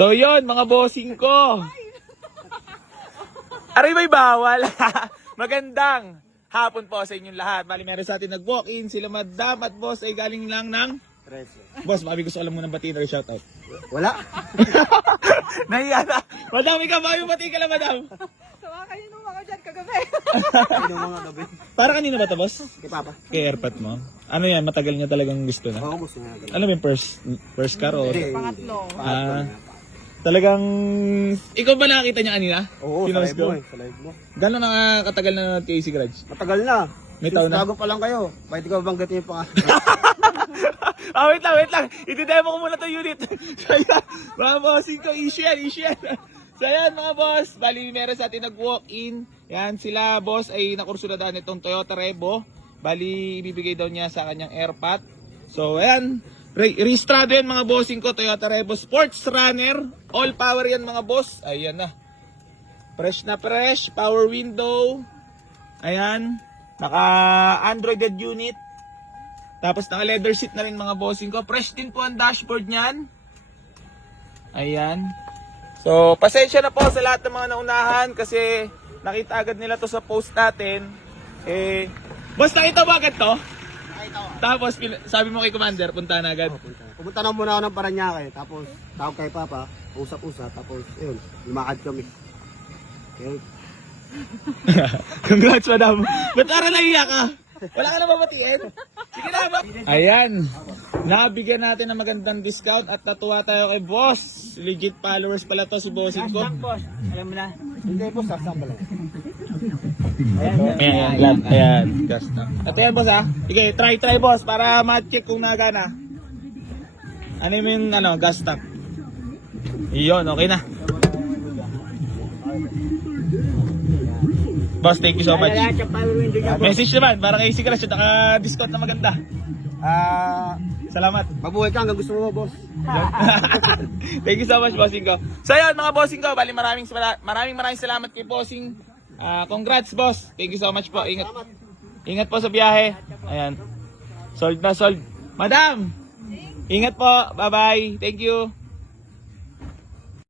So yun, mga bossing ko. Aray may bawal. Magandang hapon po sa inyong lahat. Bali meron sa atin nag-walk-in. Sila madam at boss ay galing lang ng... Boss, baka gusto alam mo ng batiin or shoutout. Wala. Nahiya na. Madam, ikaw ba yung bati ka lang, madam? Sama kayo nung ako dyan kagabi. Ano mga gabi? Para kanina ba ito, boss? Kay Papa. Kay airpot mo? Ano yan? Matagal niya talagang gusto na? Oo, gusto nga. Ano ba yung first car o? Hindi. Pangatlo. Talagang... Ikaw ba nakakita niya kanina? Oo, sa Pinost live ko? mo eh. Sa live mo. Gano'n na katagal na TAC Garage? Matagal na. May taon na? Bago pa lang kayo. Bakit ikaw banggatin yung pangalan? Wait lang. Itidemo ko muna itong unit. So yan, mga bossing ko, issue yan. So yan mga boss, bali meron sa atin nag-walk-in. Yan sila boss ay nakursuladaan itong Toyota Revo. Bali ibibigay daw niya sa kanyang airpot. So ayan, registrado yan mga bossing ko, Toyota Revo Sports Runner. All power yan mga boss. Ayan na. Fresh na fresh, power window. Ayan, naka Androided unit. Tapos naka leather seat na rin mga bossing ko. Fresh din po ang dashboard niyan. Ayan. So, pasensya na po sa lahat ng mga naunahan kasi nakita agad nila to sa post natin. Boss, nakita mo agad to? Nakita ko. Tapos, sabi mo kay Commander, punta na agad. Pumunta na muna ako ng Paranaque. Tapos, tawag kay Papa. Usap-usap. Tapos, yun. Lumakad kami. Okay. Congrats, madam. Ba't ara naiyak ka? Wala ka na babatiin? Sige na ba? Ayan. Nabigyan natin ng magandang discount at natuwa tayo kay boss. Legit followers pala to si bossing ko. Boss, alam mo na. Hindi po, sasama lang. Ayan. Gas na. At ayan boss ha. Sige, try boss para ma-check kung nagana. Ano yung gas tank? Iyon, okay na. Boss, thank you so much. Message naman, para kay Sigras, naka-discount na maganda. Salamat. Mabuhay ka hanggang gusto mo, boss. Thank you so much, bossing ko. So yun, mga bossing ko, bali maraming salamat kay bossing. Congrats, boss. Thank you so much po. Ingat po sa biyahe. Ayan. Sold na, sold. Madam! Ingat po. Bye-bye. Thank you.